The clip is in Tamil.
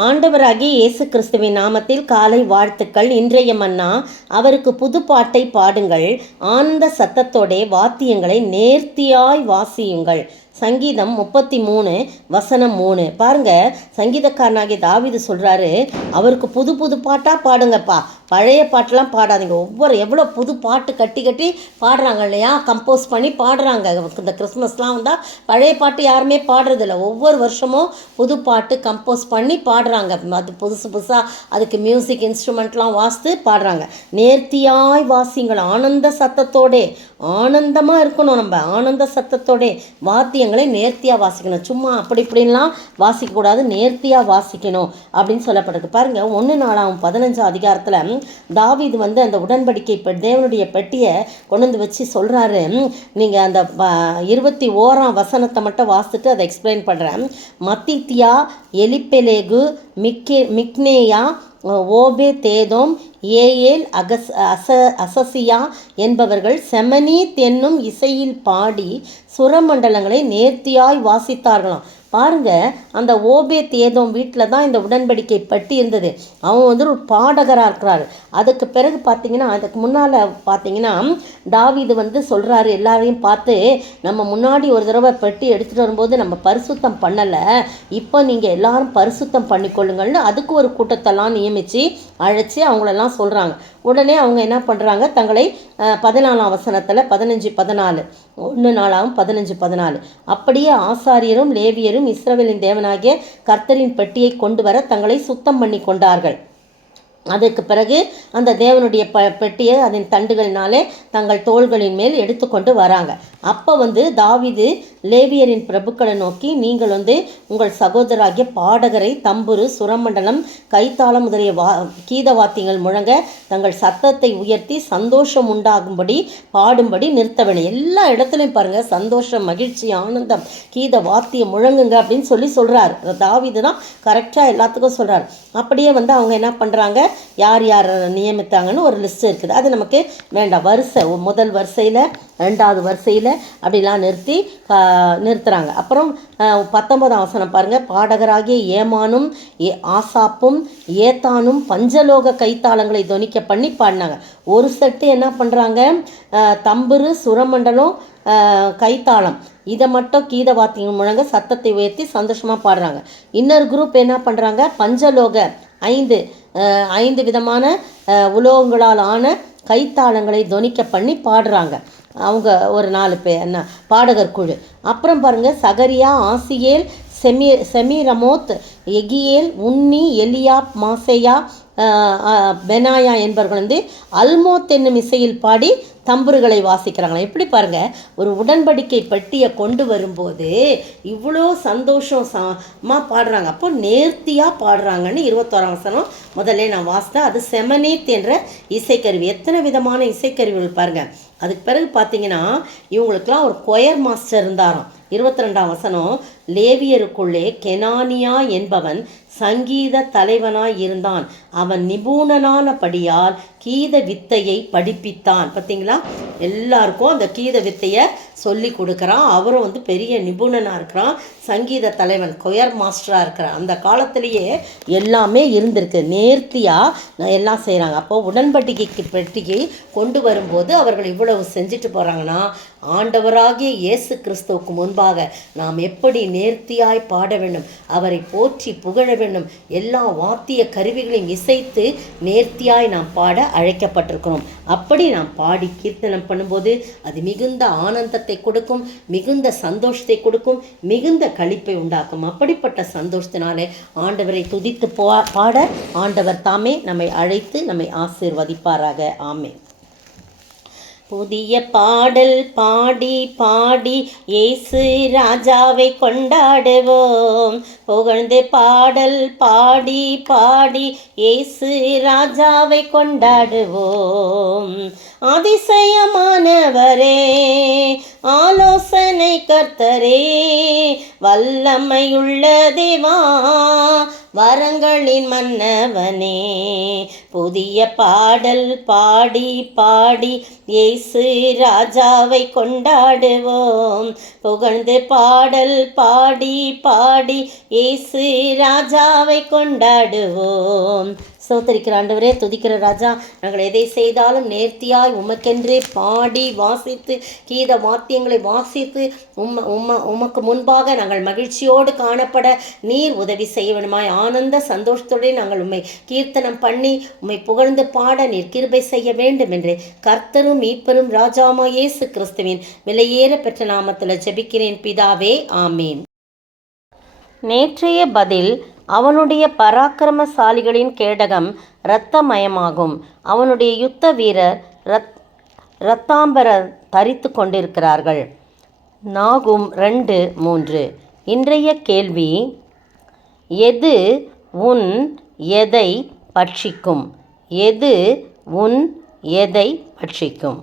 ஆண்டவராகிய இயேசு கிறிஸ்துவின் நாமத்தில் காலை வாழ்த்துக்கள். இன்றைய மன்னா, அவருக்கு புதுப்பாட்டை பாடுங்கள், ஆனந்த சத்தத்தோடே வாத்தியங்களை நேர்த்தியாய் வாசியுங்கள். சங்கீதம் 33:3. பாருங்க, சங்கீதக்காரனாகிய தாவீது சொல்றாரு, அவருக்கு புது புது பாட்டாக பாடுங்கப்பா, பழைய பாட்டெலாம் பாடாதீங்க. எவ்வளோ புது பாட்டு கட்டி கட்டி பாடுறாங்க இல்லையா, கம்போஸ் பண்ணி பாடுறாங்க. இந்த கிறிஸ்மஸ்லாம் வந்தால் பழைய பாட்டு யாருமே பாடுறதில்ல. ஒவ்வொரு வருஷமும் புது பாட்டு கம்போஸ் பண்ணி பாடுறாங்க. அது புதுசு புதுசாக அதுக்கு மியூசிக் இன்ஸ்ட்ருமெண்ட்லாம் வாசித்து பாடுறாங்க. நேர்த்தியாய் வாசிங்கள், ஆனந்த சத்தத்தோடே. ஆனந்தமாக இருக்கணும், நம்ம ஆனந்த சத்தத்தோடே வாத்தியங்களை நேர்த்தியாக வாசிக்கணும். சும்மா அப்படி இப்படின்லாம் வாசிக்கக்கூடாது, நேர்த்தியாக வாசிக்கணும் அப்படின்னு சொல்லப்பட்டிருக்கு. பாருங்கள், 1 நாளாகும் 15 அதிகாரத்தில் தாவீது அந்த உடன்படிக்கை தேவனுடைய பெட்டியை கொண்டு வந்து வச்சு சொல்கிறாரு. நீங்கள் அந்த 21ஆம் வசனத்தை மட்டும் வாசித்துட்டு அதை எக்ஸ்பிளைன் பண்ணுறேன். மத்தித்தியா, எலிப்பெலேகு, மிக்னேயா, ஓபே தேதோம், ஏயேல், அசசியா என்பவர்கள் செமனீத் என்னும் இசையில் பாடி சுரமண்டலங்களை நேர்த்தியாய் வாசித்தார்களாம். பாருங்க, அந்த ஓபேத் ஏதோம் வீட்டில் தான் இந்த உடன்படிக்கை பட்டி இருந்தது. அவன் ஒரு பாடகராக இருக்கிறாரு. அதுக்கு பிறகு பார்த்தீங்கன்னா, அதுக்கு முன்னால் பார்த்தீங்கன்னா, தாவீது சொல்கிறாரு எல்லாரையும் பார்த்து, நம்ம முன்னாடி ஒரு தடவை பெட்டி எடுத்துகிட்டு வரும்போது நம்ம பரிசுத்தம் பண்ணலை, இப்போ நீங்கள் எல்லாரும் பரிசுத்தம் பண்ணிக்கொள்ளுங்கள்னு அதுக்கு ஒரு கூட்டத்தெல்லாம் நியமித்து அழைச்சி அவங்களெல்லாம் சொல்கிறாங்க. உடனே அவங்க என்ன பண்ணுறாங்க, தங்களை 14ஆம் வசனத்தில் 15:14, 1 நாளாகும் 15:14, அப்படியே ஆசாரியரும் லேவியரும் இஸ்ரவேலின் தேவனாகிய கர்த்தரின் பெட்டியை கொண்டு வர தங்களை சுத்தம் பண்ணி கொண்டார்கள். அதற்கு பிறகு அந்த தேவனுடைய பெட்டியை அதன் தண்டுகளினாலே தங்கள் தோள்களின் மேல் எடுத்துக்கொண்டு வராங்க. அப்போ தாவீது லேவியரின் பிரபுக்களை நோக்கி, நீங்கள் உங்கள் சகோதராகிய பாடகரை தம்புரு, சுரமண்டலம், கைத்தாளம் முதலிய கீத வாத்தியங்கள் முழங்க தங்கள் சத்தத்தை உயர்த்தி சந்தோஷம் உண்டாகும்படி பாடும்படி நிறுத்த வேண்டும். எல்லா இடத்துலையும் பாருங்கள், சந்தோஷம், மகிழ்ச்சி, ஆனந்தம், கீத வாத்தியம் முழங்குங்க அப்படின்னு சொல்கிறார். தாவீது தான் கரெக்டாக எல்லாத்துக்கும் சொல்கிறார். அப்படியே அவங்க என்ன பண்ணுறாங்க, யார் யார் நியமித்தாங்கன்னு ஒரு லிஸ்ட் இருக்குது. அது நமக்கு வேண்டாம். வரிசை, முதல் வரிசையில், 2வது வரிசையில் அப்படிலாம் நிறுத்துகிறாங்க. அப்புறம் 19ஆம் வசனம் பாருங்கள், பாடகராகிய ஏமானும் ஆசாப்பும் ஏத்தானும் பஞ்சலோக கைத்தாளங்களை தொனிக்க பண்ணி பாடினாங்க. ஒரு செட்டு என்ன பண்ணுறாங்க, தம்புரு, சுரமண்டலம், கைத்தாளம், இதை மட்டும் கீத வாத்தியம் முழங்க சத்தத்தை உயர்த்தி சந்தோஷமாக பாடுறாங்க. இன்னொரு குரூப் என்ன பண்ணுறாங்க, பஞ்சலோக 5 விதமான உலோகங்களால் ஆன கைத்தாளங்களை தொனிக்க பண்ணி பாடுறாங்க. அவங்க ஒரு 4 பேர் பாடகர் குழு. அப்புறம் பாருங்கள், சகரியா, ஆசியேல், செமிரமோத், எகியேல், உன்னி, எலியாப், மாசேயா, பெனாயா என்பவர்கள் அல்மோத் என்னும் இசையில் பாடி தம்புருகளை வாசிக்கிறாங்களா. எப்படி பாருங்கள், ஒரு உடன்படிக்கை பெட்டியை கொண்டு வரும்போது இவ்வளோ சந்தோஷமாக பாடுறாங்க. அப்போ நேர்த்தியாக பாடுறாங்கன்னு 21ஆம் வசனம் முதல்ல நான் வாசித்தேன். அது செமனீத் என்ற இசைக்கருவி. எத்தனை விதமான இசைக்கருவிகள் பாருங்கள். அதுக்கு பிறகு பார்த்தீங்கன்னா, இவங்களுக்கெல்லாம் ஒரு கொயர் மாஸ்டர் இருந்தாராம். 22ஆம் வசனம், லேவியருக்குள்ளே கெனானியா என்பவன் சங்கீத தலைவனாய் இருந்தான். அவன் நிபுணனானபடியால் கீத வித்தையை படிப்பித்தான். பார்த்தீங்களா, எல்லாருக்கும் அந்த கீத வித்தையை சொல்லி கொடுக்குறான். அவரும் பெரிய நிபுணனாக இருக்கிறான், சங்கீத தலைவன், கொயர் மாஸ்டராக இருக்கிறான். அந்த காலத்திலேயே எல்லாமே இருந்திருக்கு, நேர்த்தியாக எல்லாம் செய்கிறாங்க. அப்போது உடன்படிக்கைக்கு பெட்டிக்கு கொண்டு வரும்போது அவர்கள் இவ்வளவு செஞ்சுட்டு போகிறாங்கன்னா, ஆண்டவராகிய இயேசு கிறிஸ்துவுக்கு முன்பாக நாம் எப்படி நேர்த்தியாய் பாட வேண்டும், அவரை போற்றி புகழ வேண்டும், எல்லா வாத்திய கருவிகளையும் இசைத்து நேர்த்தியாய் நாம் பாட அழைக்கப்பட்டிருக்கிறோம். அப்படி நாம் பாடி கீர்த்தனம் பண்ணும்போது அது மிகுந்த ஆனந்தத்தை கொடுக்கும், மிகுந்த சந்தோஷத்தை கொடுக்கும், மிகுந்த களிப்பை உண்டாக்கும். அப்படிப்பட்ட சந்தோஷத்தினாலே ஆண்டவரை துதித்து பாட ஆண்டவர் தாமே நம்மை அழைத்து நம்மை ஆசீர்வதிப்பாராக. ஆமென். புதிய பாடல் பாடி பாடி இயேசு ராஜாவை கொண்டாடுவோம். புகழ்ந்து பாடல் பாடி பாடி இயேசு ராஜாவை கொண்டாடுவோம். அதிசயமானவரே, ஆலோசனை கர்த்தரே, வல்லமையுள்ள தேவா, வரங்களின் மன்னவனே. புதிய பாடல் பாடி பாடி இயேசு ராஜாவை கொண்டாடுவோம். புகழ்ந்து பாடல் பாடி பாடி இயேசு ராஜாவை கொண்டாடுவோம். ஸ்தோத்திரிக்கிற ஆண்டவரே, துதிக்கிற ராஜா, நாங்கள் எதை செய்தாலும் நேர்த்தியாய் உமக்கென்றே பாடி வாசித்து கீத வாத்தியங்களை வாசித்து உமக்கு முன்பாக நாங்கள் மகிழ்ச்சியோடு காணப்பட நீர் உதவி செய்ய வேண்டுமாய். ஆனந்த சந்தோஷத்தோடு நாங்கள் உம்மை கீர்த்தனம் பண்ணி உம்மை புகழ்ந்து பாட நீர் கிருபை செய்ய வேண்டும் என்று கர்த்தரும் மீட்பரும் ராஜாமா இயேசு கிறிஸ்துவின் விலையேற பெற்ற நாமத்தில் ஜெபிக்கிறேன் பிதாவே, ஆமீன். நேற்றைய பதில்: அவனுடைய பராக்கிரமசாலிகளின் கேடகம் இரத்தமயமாகும். அவனுடைய யுத்த வீரர் இரத்தாம்பர தரித்து கொண்டிருக்கிறார்கள். நாகும் 2:3. இன்றைய கேள்வி: எது உன் எதை பட்சிக்கும்? எது உன் எதை பட்சிக்கும்?